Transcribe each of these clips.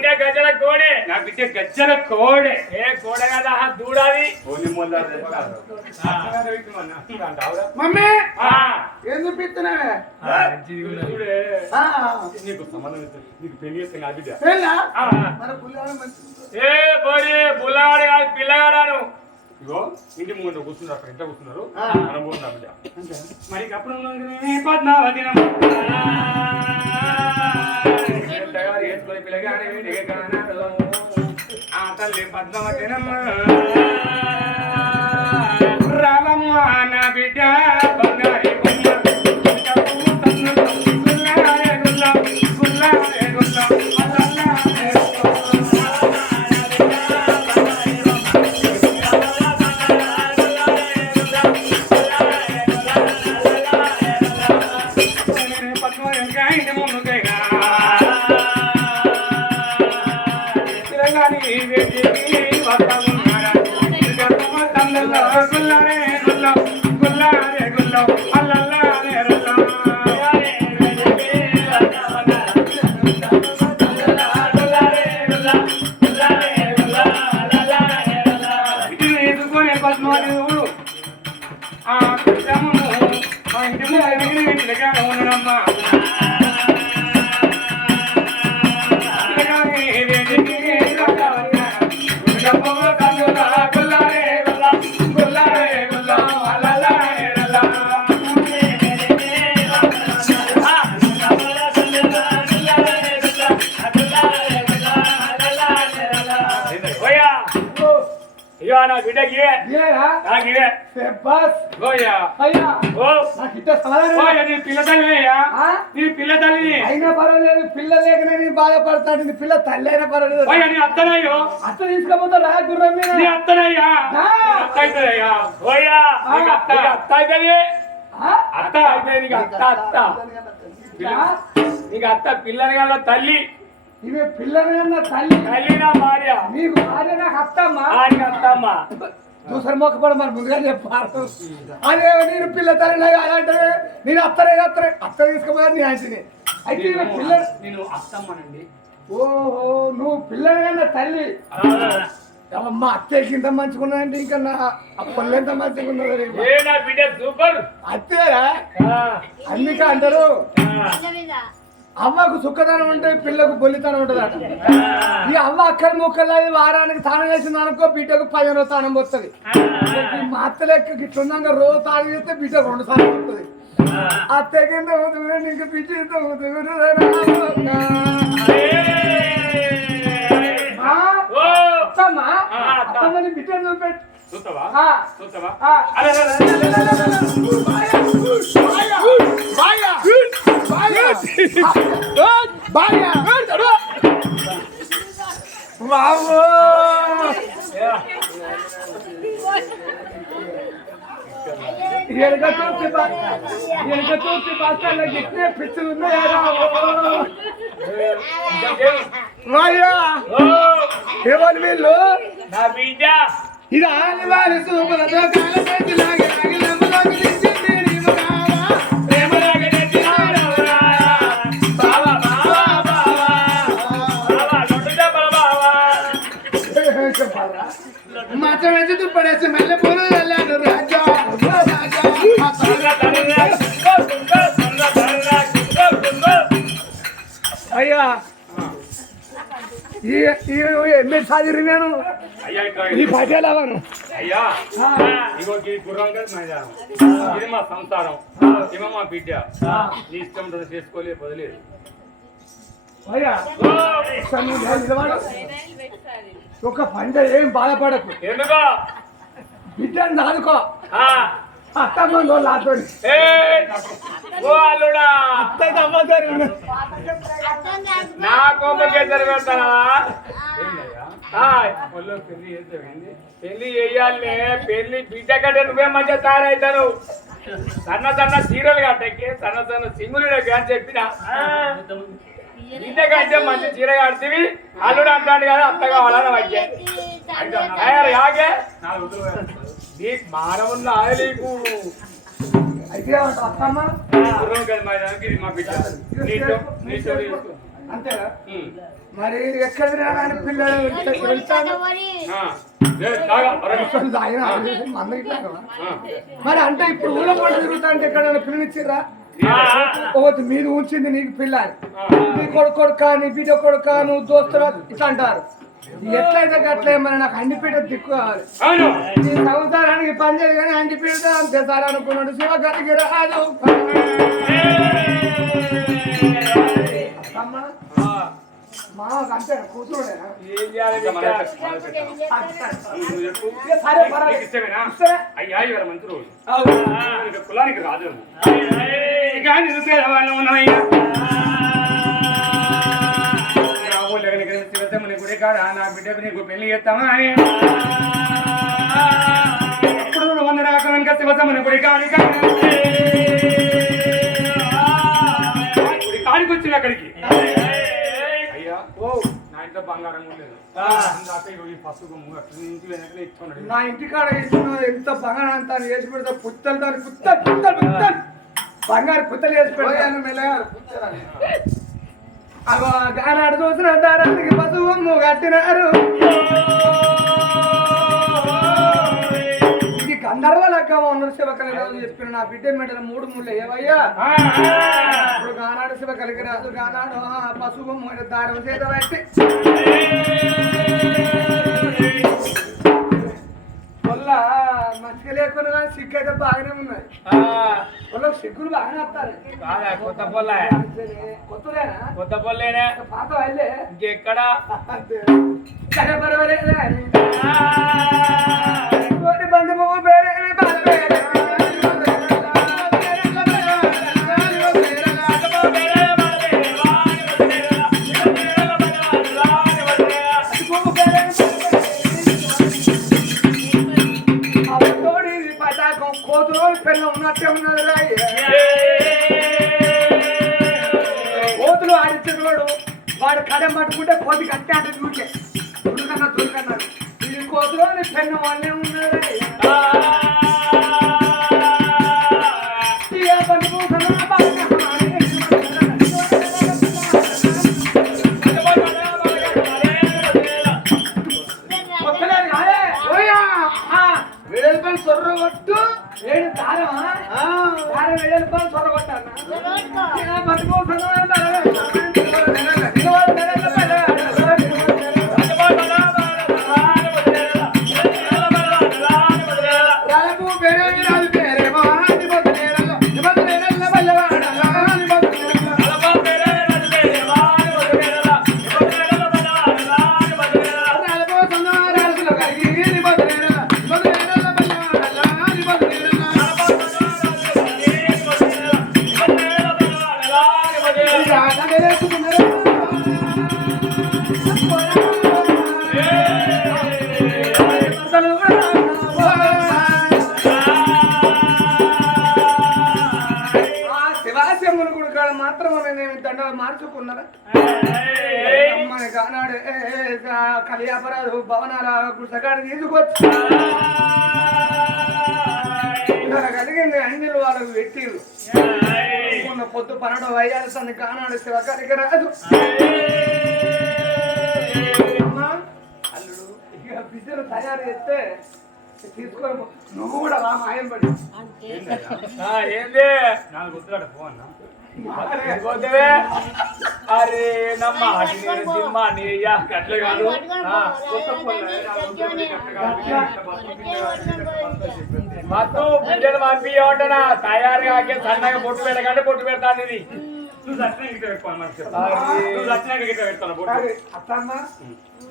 బిడ్డ గజల కోడే. నా బిడ్డ గజ్జల కోడే. ఏ కోడ కదా దూడాది. మమ్మీ! చూడే. ఆ, నీకు సంబంధం. నీకు పెళ్ళి బిడ్డ. ఏ కాదు పిల్లగాడాను. ఇగో ఇంటి ముందు కూర్చున్నారు అక్కడ ఇంట్లో కూర్చున్నారు. బిడ్డ. మరి అప్పుడు పద్మావతి వేసుకొని పిల్లగానే ఆ తల్లి పద్మావతినమ్మ. రావమ్మ నా బిడ్డ బంగారి ఆ కృష్ణమును మా ఇంటి ముందు ఇంటిగా బిడ్డకి అయ్యా. ఓ. నాకు ఇట్ట సమాధానం గోయా నీ పిల్ల తల్లియా ఆ? నీ పిల్ల తల్లిని. అయినా పర్వాలేదు పిల్ల లేకనే నేను బాధపడతాడు నీ పిల్ల తల్లి అయినా పర్వాలేదు. గోయా నీ అత్తనయ్యో. అత్త తీసుకపోతా రా గుర్రం మీద. నీ అత్తనయ్యా. ఆ. అత్త. అవుతుందయ్యా అత్త అత్త ఆ? అత్త. అత్త అత్త. ఆ? నీకు అత్త పిల్లని గల తల్లి. ఇవి పిల్లని అన్న తల్లి. తల్లి నా భార్య. నీకు భార్య నాకు అత్తమ్మా. ఆయనకి అత్తమ్మ. దూసరి మొక్కపడి మరి ముందుగా చెప్పారు. అదే నేను పిల్ల తల్లి అంటే నేను అత్తరే అత్తరే అత్త తీసుకుపోయాను నీ ఆంటీని. అయితే పిల్ల నేను అత్తమ్మనండి. ఓహో నువ్వు పిల్లగానే తల్లి. మా అత్తయ్యకి ఇంత మంచిగా అంటే ఇంకా నా అప్పలు ఎంత మంచిగా ఉన్నది ఏ నా బిడ్డ సూపర్. అత్తేరా? అందుకే అంటారు. అమ్మకు సుఖతనం ఉంటే పిల్లకు బొల్లితనం ఉంటుంది అట ఈ అమ్మ అక్కడి ముక్కలు అది వారానికి తానం చేసింది అనుకో బిడ్డకు పదిహేను రోజు తానం వస్తుంది ఈ మా అత్త లెక్క ఇట్లున్నాక రోజు తానం చేస్తే బిడ్డ రెండు సార్లు వస్తుంది అత్త కింద ఉదుగురు నీకు బిడ్డ ఆ. అత్తమ్మని బిడ్డ చూపెట్టు చూస్తావా ఆ, చూస్తావా ఆ. అరే అరే, అరే, అరే, అరే, అరే. బాబు ఎనక చూసి బా- ఎనక చూసి బస్తాలకు ఇట్లే పిచ్చులు ఉన్నాయా మాయా ఎవరు వీళ్ళు నా బిడ్డ ఇది ఆదివారి సూపరతో కాల లాగి సాదిరి నేను. పటేల్ అవను అయ్యా ఇగో ఈ గుర్రం కదా మైదానం ఇది మా సంసారం. ఇవ మా బిడ్డ. నీ ఇష్టం చేసుకోలే వదిలేదు. ఒక పంట ఏం బాధపడకు. ఎందుకో? బిడ్డను దాదుకో. ఆ, అత్తమ్మ లాతోడి ఏ, ఓ అల్లుడా. అత్తయ్య అమ్మగారు నా కోపకే పెడతానా పెళ్ళి చేస్తే ఏంది పెళ్ళి బిడ్డ కంటే నువ్వే మంచిగా తయారవుతాను సన్న సన్న చీరలు కట్టకి సన్న సన్న సింగులు అని చెప్పిన. బిడ్డ కంటే మంచి చీర కడితే అల్లుడు అంటాడు కదా అత్త కావాలని వచ్చే యాగే నీకు మానవున్న నీకు అయితే అత్తమ్మ? మా బిడ్డ. నీతో నీతో అంతేనా. మరి ఎక్కడ తిరగాలని పిల్లలు. మరి అంటే ఇప్పుడు ఊళ్ళో పంట తిరుగుతా అంటే ఎక్కడైనా పిల్లనిచ్చిర్రా ఓవద్దు మీరు ఉంచింది నీకు పిల్ల. నీ కొడుకు కొడుక నీ బిడ్డ కొడుక నువ్వు దోస్తులు ఇట్లా అంటారు. ఎట్లయితే అట్లే మరి నాకు అండిపీట దిక్కు కావాలి. సంవత్సరానికి పని చేయదు కానీ అండిపీట అంతే సార్ అనుకున్నాడు. శివ గడికి రాదు. అమ్మ, మా అంతే కూతురుడే ఏం చేయాలి. అయ్యా ఇవాళ మంచి రోజు. కులానికి ఇక నిరుపేదవాళ్ళం కనుక శివతమ్మని గుడి కాడ నా బిడ్డకు నీకు పెళ్ళి చేస్తామా? అని అప్పుడు నువ్వు వంద రాక కనుక శివతమ్మని గుడి కాడి గుడి కాడికి వచ్చిన అక్కడికి. నా ఇంట్లో బంగారం లేదు. ఈ పసుపు నుంచి వెనకనే ఇచ్చుకున్నాడు నా ఇంటికాడ ఎంత బంగారం అంతా వేసి పెడతా. పుత్తలు దాని పుత్తలు పుత్తలు పుత్తలు. బంగారు పుత్తలు వేసి పెడతాను అగో గానాడు చూసిన దారానికి పశువు కట్టినారు. గంధర్వ లెక్క ఉన్నారు శివకలి రాజు చెప్పిన నా బిడ్డ మెడల మూడు ముళ్ళు ఏవయ్యా? ఇప్పుడు గానాడు శివకలికి రాజు గానాడు పశువు మూడు దారం చేత వల్ల మంచిగా లేకుండా కానీ సిగ్గు అయితే బాగానే ఉన్నది. ఆ, వాళ్ళకి సిగ్గులు బాగానే వస్తారు కొత్త పొల్ల. కొత్తలేనా కొత్త పొల్లేనే. పాత వాళ్ళే? ఇంకెక్కడ? అని. పిల్ల ఉన్నట్టే ఉన్నది ఆడించేవాడు వాడు కడెం పట్టుకుంటే కోతి కట్టే అంటే దూకే దుర్కన్నా దుర్కన్నాడు ఇది కోతులో పెన్ను వాళ్ళే ఉన్నారా. మాత్రం నేను దండాలు మార్చుకున్నారా? అమ్మని కానాడు ఏ, భవనాల గుసగాడు తీసుకొచ్చి కలిగింది అంజలు వాళ్ళకు పెట్టిరు మొన్న పొద్దు పన్నెండు వయ్యాల్సింది కానాడు శివకారికి రాదు. అల్లుడు ఇక బిడ్డలు తయారు చేస్తే తీసుకొని. నువ్వు కూడా రా మాయం పడి. ఏంది? నాలుగు అరే నమ్మ సినిమా నీ అట్లే కాదు. మొత్తం బిడ్డను పంపి ఏమంటానా తయారు కాకే సన్నగా పొట్టు పెట్టకంటే పొట్టు పెడతాను ఇది. నువ్వు బొట్టు.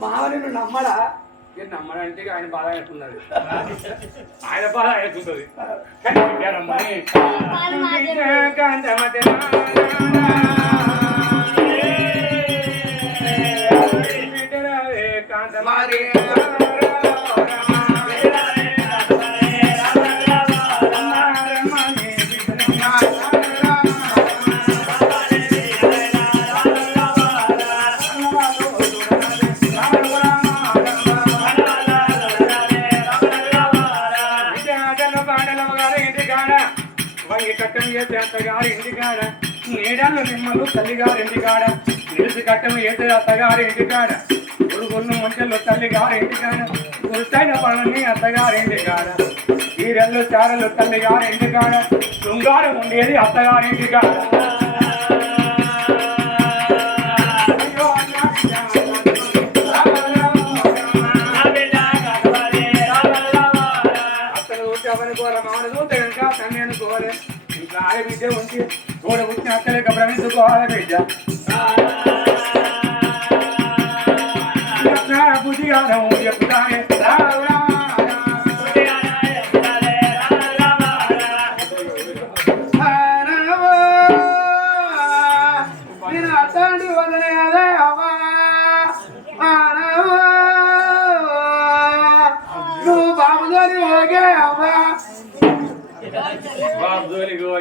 మావ నిన్ను నమ్మడా నమ్మడానికి ఆయన బాధ ఆయనకున్నది ఆయన బాధ ఆయనకుంటది కానీ వంగి అత్తగారు ఇంటికాడ నీడలు నిమ్మలు తల్లిగారు ఇంటికాడ నిలిచి కట్టము ఏతే అత్తగారి ఇంటికాడ ఉరుగున్న ముంచెలు తల్లి ఇంటికాడ గురుతైన పనుని అత్తగారి ఇంటికాడ ఈరెల్లు చారలు తల్లి ఇంటికాడ శృంగారం ఉండేది అత్తగారి ఇంకా ఆడ బిడ్డ ఉంచి తోడ పుట్టిన అత్తలేక భ్రమించుకోవాలి బిడ్డ బుద్ధిగానం చెప్తానే నేను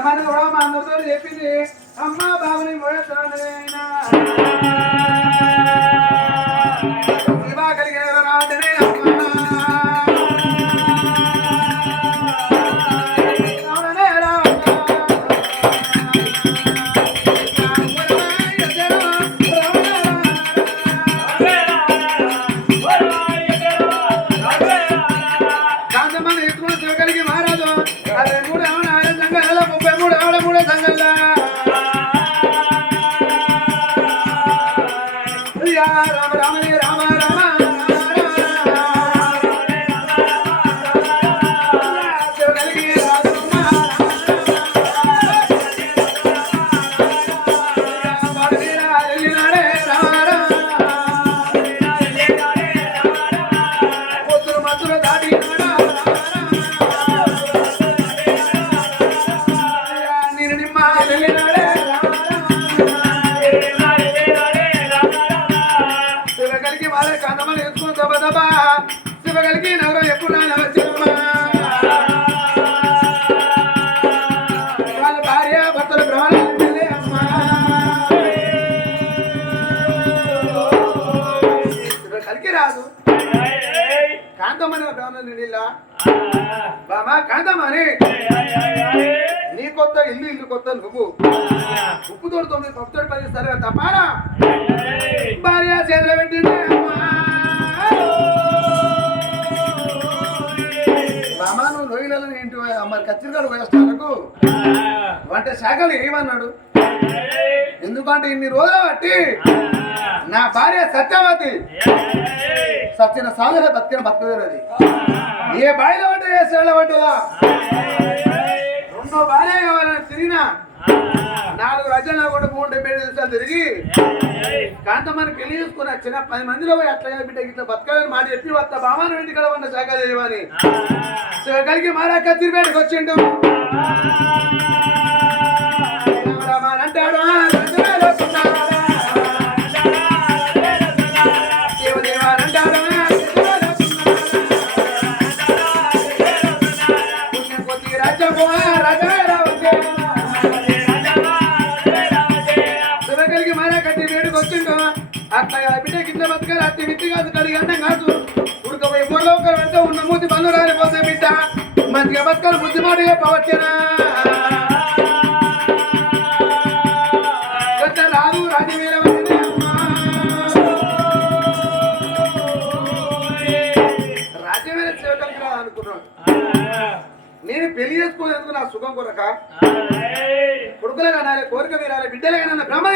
అంతమంది కూడా మా అందరితో చెప్పింది. అమ్మ బాబుని పోయేస్తానైనా బామా కాంతమని నీ కొత్త ఇల్లు ఇల్లు కొత్త నువ్వు. ఉప్పు తోడు తొమ్మిది పప్పు తోడు పది సరే తప్పారా భార్య చేతులు పెట్టింది బామా నువ్వు నొయ్యలను ఏంటి మరి కచ్చిరికాడు వేస్తాలకు వంట శాఖలు ఏమన్నాడు? ఎందుకంటే ఇన్ని రోజులు బట్టి నా భార్య సత్యవతి. సత్యన సాధన బతికిన బతకదేరది ఏ బాయిలో పట్టు ఏ సేళ్ళ పట్టుదా రెండో భార్య కావాలని తిరిగినా. నాలుగు రజనలో కూడా మూడు డెబ్బై ఐదు నిమిషాలు తిరిగి కాంతమ్మని పెళ్ళి చేసుకుని వచ్చిన పది మందిలో పోయి అట్లా బిడ్డ ఇట్లా బతకాలని మాట చెప్పి వస్తా. బామాను ఇంటి కడ ఉన్న శాఖ చేయమని కలిగి మారా కత్తిరి బయటకు వచ్చిండు. అట్లా బిడ్డ కింద బతకాలి అట్టి విత్తి కాదు కడిగి అన్నం కాదు. ఉడకపోయి మూడలో ఒకరు అంటే ఉన్న మూతి పన్ను రాలిపోతే బిడ్డ. మంచిగా బతకాలి బుద్ధి మాటగా పవచ్చనా రాదు రాజవీర రాజ్యవీర శివగలికి రాదు అనుకున్నాడు. నేను పెళ్ళి చేసుకోలేందుకు నా సుఖం కొరక. కొడుకులు కనాలి కోరిక వీరాలి బిడ్డలు కనాలి బ్రహ్మ